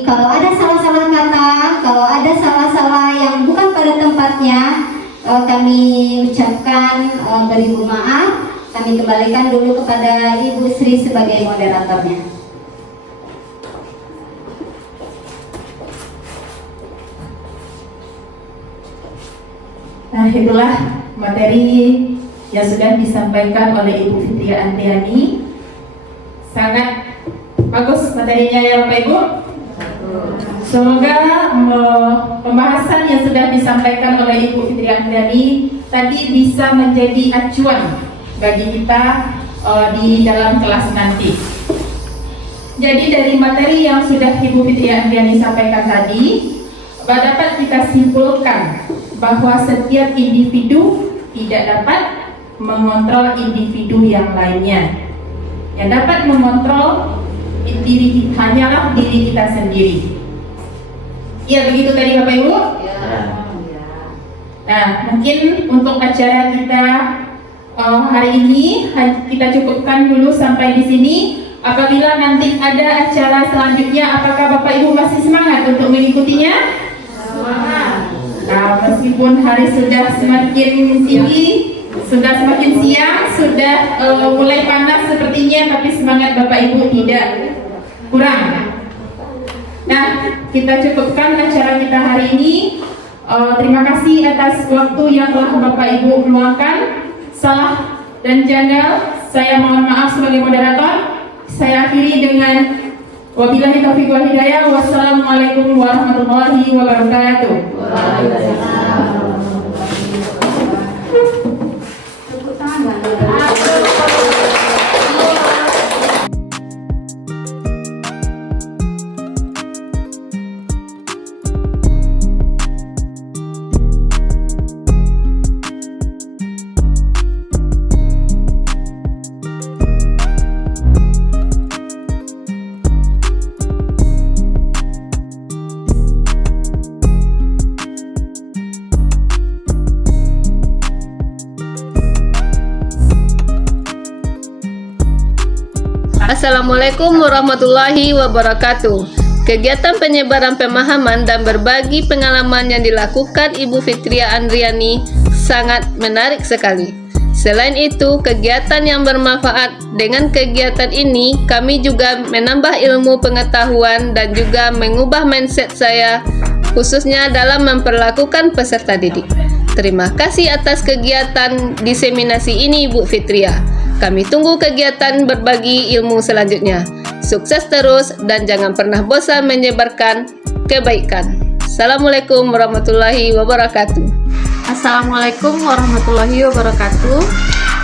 kalau ada salah-salah kata, kalau ada salah-salah yang bukan pada tempatnya, kami ucapkan beribu maaf. Kami kembalikan dulu kepada Ibu Sri sebagai moderatornya. Nah, itulah materi yang sudah disampaikan oleh Ibu Fitria Andriani. Sangat bagus materinya ya Bapak Ibu. Semoga pembahasan yang sudah disampaikan oleh Ibu Fitria Andriani tadi bisa menjadi acuan bagi kita di dalam kelas nanti. Jadi dari materi yang sudah Ibu Fitria Andriani sampaikan tadi, dapat kita simpulkan bahwa setiap individu tidak dapat mengontrol individu yang lainnya. Yang dapat mengontrol hanyalah diri kita sendiri. Iya begitu tadi Bapak Ibu? Ya. Nah, mungkin untuk acara kita hari ini kita cukupkan dulu sampai di sini. Apabila nanti ada acara selanjutnya, apakah Bapak Ibu masih semangat untuk mengikutinya? Nah, meskipun hari sudah semakin tinggi, sudah semakin siang, sudah mulai panas sepertinya, tapi semangat Bapak Ibu tidak kurang. Nah, kita cukupkan acara kita hari ini. Terima kasih atas waktu yang telah Bapak Ibu luangkan. Salah dan janggal, saya mohon maaf sebagai moderator. Saya akhiri dengan wabillahi taufiq wal hidayah. Wassalamualaikum warahmatullahi wabarakatuh. Tepuk tangan. Assalamualaikum warahmatullahi wabarakatuh. Kegiatan penyebaran pemahaman dan berbagi pengalaman yang dilakukan Ibu Fitria Andriani sangat menarik sekali. Selain itu, kegiatan yang bermanfaat. Dengan kegiatan ini, kami juga menambah ilmu pengetahuan dan juga mengubah mindset saya, khususnya dalam memperlakukan peserta didik. Terima kasih atas kegiatan diseminasi ini, Ibu Fitria. Kami tunggu kegiatan berbagi ilmu selanjutnya. Sukses terus dan jangan pernah bosan menyebarkan kebaikan. Assalamualaikum warahmatullahi wabarakatuh. Assalamualaikum warahmatullahi wabarakatuh.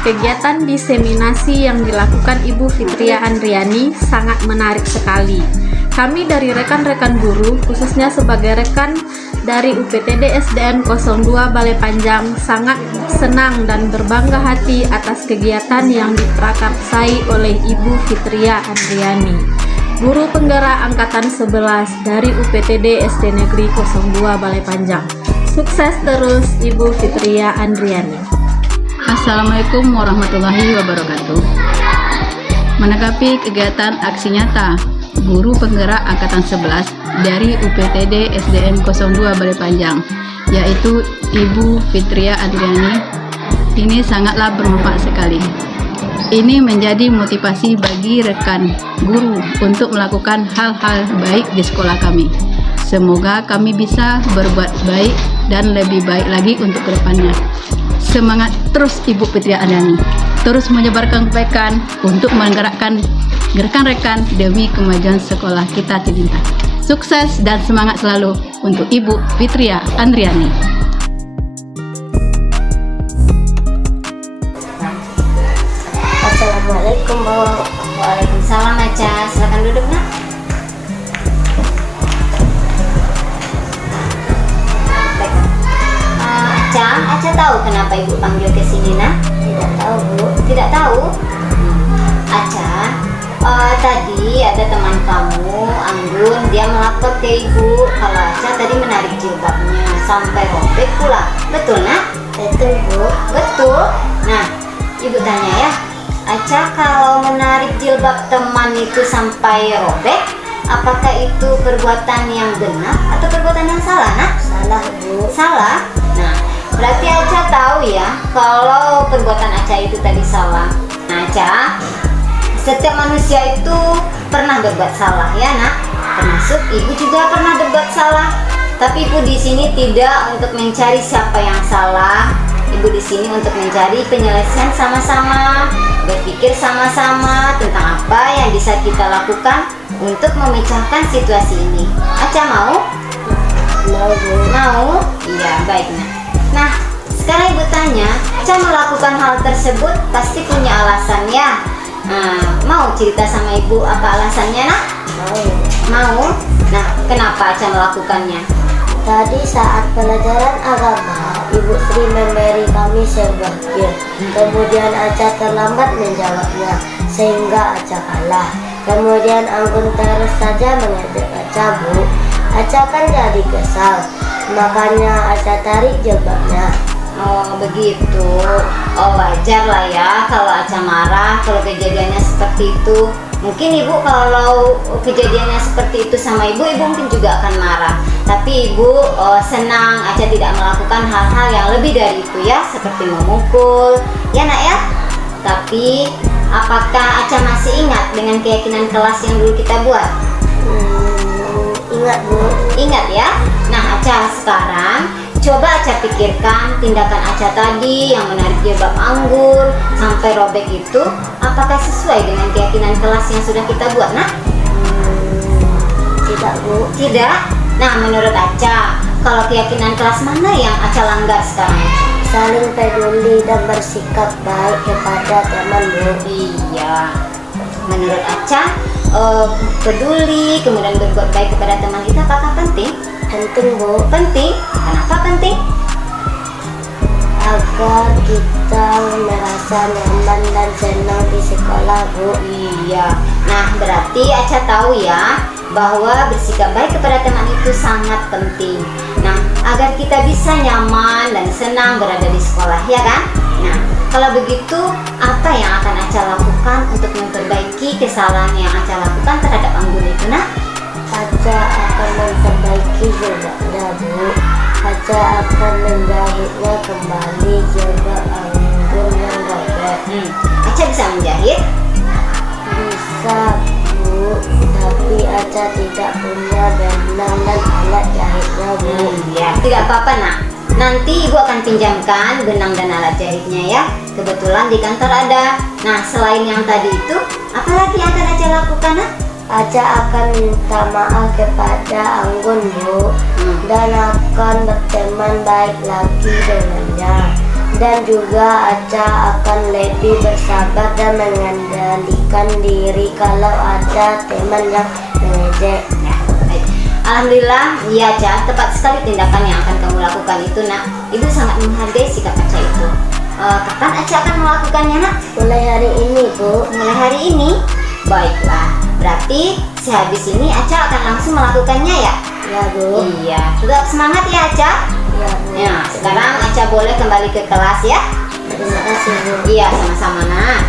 Kegiatan diseminasi yang dilakukan Ibu Fitria Andriani sangat menarik sekali. Kami dari rekan-rekan guru, khususnya sebagai rekan dari UPTD SDN 02 Balai Panjang, sangat senang dan berbangga hati atas kegiatan yang diprakarsai oleh Ibu Fitria Andriani, guru penggerak angkatan 11 dari UPTD SD Negeri 02 Balai Panjang. Sukses terus Ibu Fitria Andriani. Assalamualaikum warahmatullahi wabarakatuh. Menanggapi kegiatan aksi nyata guru penggerak angkatan 11 dari UPTD SDN 02 Balai Panjang, yaitu Ibu Fitria Andriani, ini sangatlah bermanfaat sekali. Ini menjadi motivasi bagi rekan guru untuk melakukan hal-hal baik di sekolah kami. Semoga kami bisa berbuat baik dan lebih baik lagi untuk kedepannya. Semangat terus Ibu Fitria Andriani, terus menyebarkan kebaikan untuk menggerakkan rekan-rekan demi kemajuan sekolah kita tercinta. Sukses dan semangat selalu untuk Ibu Fitria Andriani. Assalamualaikum warahmatullahi wabarakatuh. Waalaikumsalam Aca. Silakan duduk nak. Aca tahu kenapa Ibu panggil ke sini nak? Tidak tahu Bu. Tidak tahu? Aca, tadi ada teman kamu, Anggun, dia melapor ke Ibu kalau Aca tadi menarik jilbabnya sampai robek pula. Betul nak? Betul Bu. Betul. Nah, Ibu tanya ya, Aca kalau menarik jilbab teman itu sampai robek, apakah itu perbuatan yang benar atau perbuatan yang salah, Nak? Salah, Bu. Salah? Nah, berarti Aca tahu ya kalau perbuatan Aca itu tadi salah. Nah, Aca, setiap manusia itu pernah berbuat salah ya, Nak. Termasuk Ibu juga pernah berbuat salah. Tapi Ibu di sini tidak untuk mencari siapa yang salah. Ibu di sini untuk mencari penyelesaian sama-sama, berpikir sama-sama tentang apa yang bisa kita lakukan untuk memecahkan situasi ini. Aca mau? Mau, Bu. Mau? Iya, baik, Nak. Nah, sekarang Ibu tanya, Aca melakukan hal tersebut pasti punya alasan ya. Mau cerita sama Ibu apa alasannya, Nak? Mau. Mau? Nah, kenapa Aca melakukannya? Tadi saat pelajaran agama, Ibu Sri memberi kami sebuah game. Kemudian Aca terlambat menjawabnya, sehingga Aca kalah. Kemudian Anggun terus saja mengejek Aca, Bu. Aca kan jadi kesal, makanya Aca tarik jilbabnya. Oh, begitu. Oh, wajar lah ya kalau Aca marah kalau kejadiannya seperti itu. Mungkin Ibu kalau kejadiannya seperti itu sama Ibu mungkin juga akan marah. Tapi Ibu senang Aca tidak melakukan hal-hal yang lebih dari itu ya, seperti memukul, ya Nak ya. Tapi apakah Aca masih ingat dengan keyakinan kelas yang dulu kita buat? Ingat, Bu. Ingat ya. Nah, Aca sekarang coba Aca pikirkan tindakan Aca tadi yang menarik jilbab Anggun sampai robek itu, apakah sesuai dengan keyakinan kelas yang sudah kita buat, Nak? Tidak, Bu. Tidak? Nah, menurut Aca, kalau keyakinan kelas mana yang Aca langgar sekarang? Saling peduli dan bersikap baik kepada teman, Bu. Iya. Menurut Aca, peduli kemudian berbuat baik kepada teman itu apakah penting? Penting, Bu. Penting. Kenapa penting? Agar kita merasa nyaman dan senang di sekolah, Bu. Iya. Nah, berarti Aca tahu ya bahwa bersikap baik kepada teman itu sangat penting. Nah, agar kita bisa nyaman dan senang berada di sekolah, ya kan? Nah, kalau begitu, apa yang akan Aca lakukan untuk memperbaiki kesalahan yang Aca lakukan terhadap Anggun itu, Nak? Aca akan memperbaiki jilbabnya, Bu. Aca akan menjahitnya kembali jilbab Anggun yang robek. Aca bisa menjahit? Bisa, Bu. Tapi Aca tidak punya benang dan alat jahitnya, Bu. Iya. Tidak apa-apa, Nak. Nanti Ibu akan pinjamkan benang dan alat jahitnya ya. Kebetulan di kantor ada. Nah, selain yang tadi itu, apa lagi yang akan Aca lakukan, Nak? Aca akan minta maaf kepada Anggun, Bu, dan akan berteman baik lagi dengannya. Dan juga Aca akan lebih bersabar dan mengendalikan diri kalau ada teman yang mengejek. Ya, baik. Alhamdulillah, iya Aca, tepat sekali tindakan yang akan kamu lakukan itu, Nak. Ibu sangat menghargai sikap Aca itu. Kapan Aca akan melakukannya, Nak? Mulai hari ini, Bu. Mulai hari ini? Baiklah. Berarti sehabis ini Aca akan langsung melakukannya ya? Ya, Bu. Iya. Tetap semangat ya Aca. Ya, Bu. Ya, sekarang Aca boleh kembali ke kelas ya? Terima kasih, Bu. Iya, sama-sama, Nak.